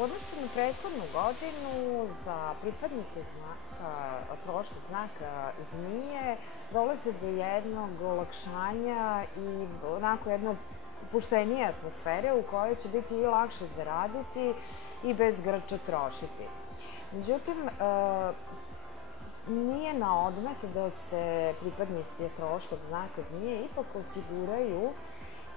U odnosu na prethodnu godinu, za pripadnike astrološkog znaka Zmije dolazi do jednog olakšanja i onako jedno opuštenije atmosfere u kojoj će biti i lakše zaraditi i bez grča trošiti. Međutim, nije na odmet da se pripadnici astrološkog znaka Zmije ipak osiguraju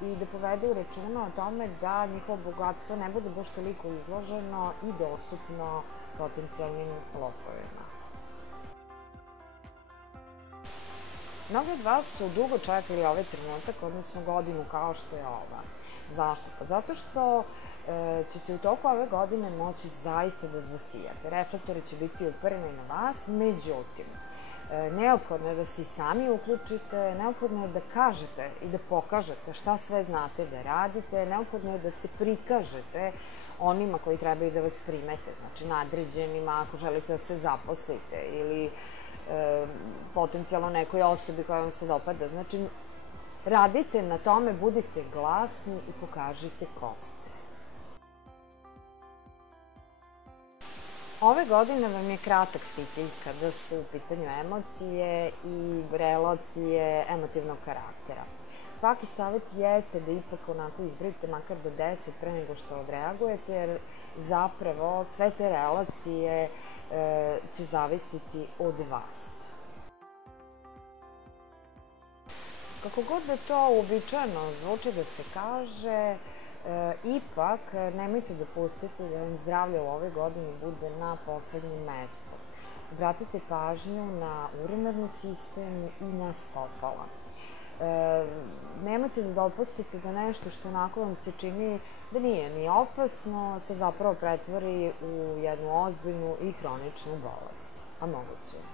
i da povedu računa o tome da njihovo bogatstvo ne bude baš toliko izloženo i dostupno potencijalnim lopovima. Mnogi od vas su dugo čekali ovaj trenutak, odnosno godinu kao što je ova. Zašto? Pa zato što ćete u toku ove godine moći zaista da zasijate. Reflektori će biti upereni na vas, međutim, neophodno je da se i sami uključite, neophodno je da kažete i da pokažete šta sve znate da radite, neophodno je da se prikažete onima koji trebaju da vas primete, znači nadređenima ako želite da se zaposlite ili potencijalno nekoj osobi koja vam se dopada. Znači, radite na tome, budite glasni i pokažite ko ste. Ove godine vam je kratak fitilj kada su u pitanju emocije i relacije emotivnog karaktera. Svaki savjet jeste da ipak onako izbrojite makar do 10 pre nego što odreagujete, jer zapravo sve te relacije će zavisiti od vas. Kako god da to uobičajeno zvuči da se kaže, ipak nemojte dopustiti da vam zdravlje u ovoj godini bude na poslednjem mestu. Obratite pažnju na urinarni sistem i na stopala. Nemojte da dopustite da nešto što onako vam se čini da nije ni opasno, se zapravo pretvori u jednu ozbiljnu i hroničnu bolest. A moguće je.